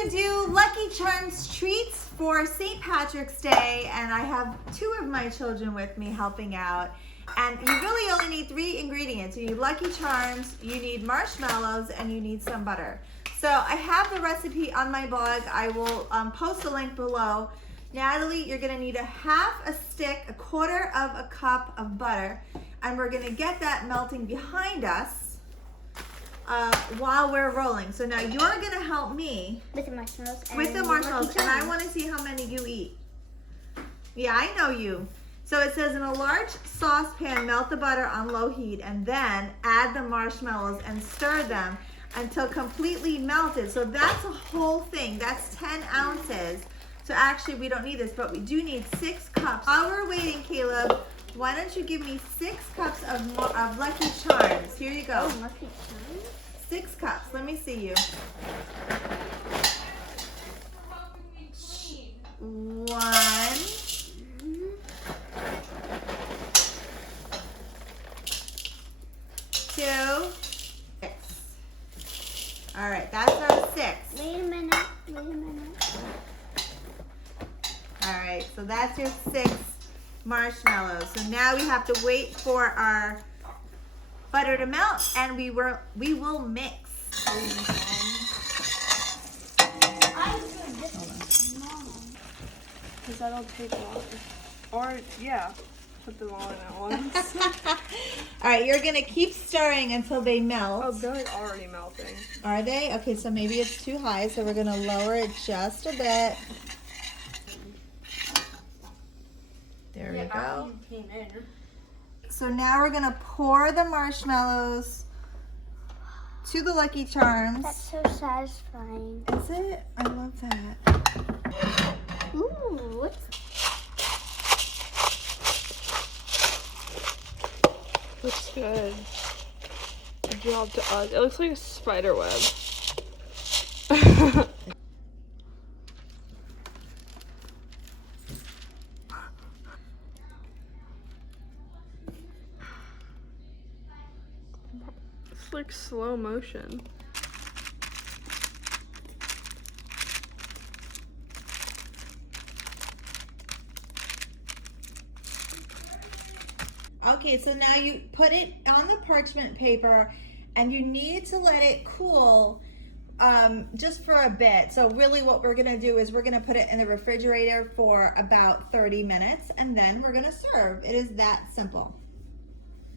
gonna do Lucky Charms treats for St. Patrick's Day, and I have 2 of my children with me helping out. And you really only need 3 ingredients. You need Lucky Charms, you need marshmallows, and you need some butter. So I have the recipe on my blog. I will post a link below. Natalie, you're gonna need a stick, 1/4 of a cup of butter, and we're gonna get that melting behind us while we're rolling. So now you're gonna help me with the marshmallows. And I wanna see how many you eat. Yeah, I know you. So it says in a large saucepan, melt the butter on low heat and then add the marshmallows and stir them until completely melted. So that's a whole thing, that's 10 ounces. So actually we don't need this, but we do need 6 cups. While we're waiting, Caleb, why don't you give me 6 cups of Lucky Charms. Here you go. Oh, Lucky Charms? 6 cups, let me see you. 1, 2, 6. All right, that's our 6. Wait a minute. All right, so that's your 6 marshmallows. So now we have to wait for our butter to melt, and we will mix. Because that'll take longer. Or, yeah, put them all in at once. All right, you're gonna keep stirring until they melt. Oh, they're like already melting. Are they? Okay, so maybe it's too high, so we're gonna lower it just a bit. There we go. So now we're gonna pour the marshmallows to the Lucky Charms. That's so satisfying. Is it? I love that. Ooh, what's Looks good. Good job to us. It looks like a spider web. It's like slow motion. Okay, so now you put it on the parchment paper and you need to let it cool just for a bit. So really what we're gonna do is we're gonna put it in the refrigerator for about 30 minutes and then we're gonna serve. It is that simple.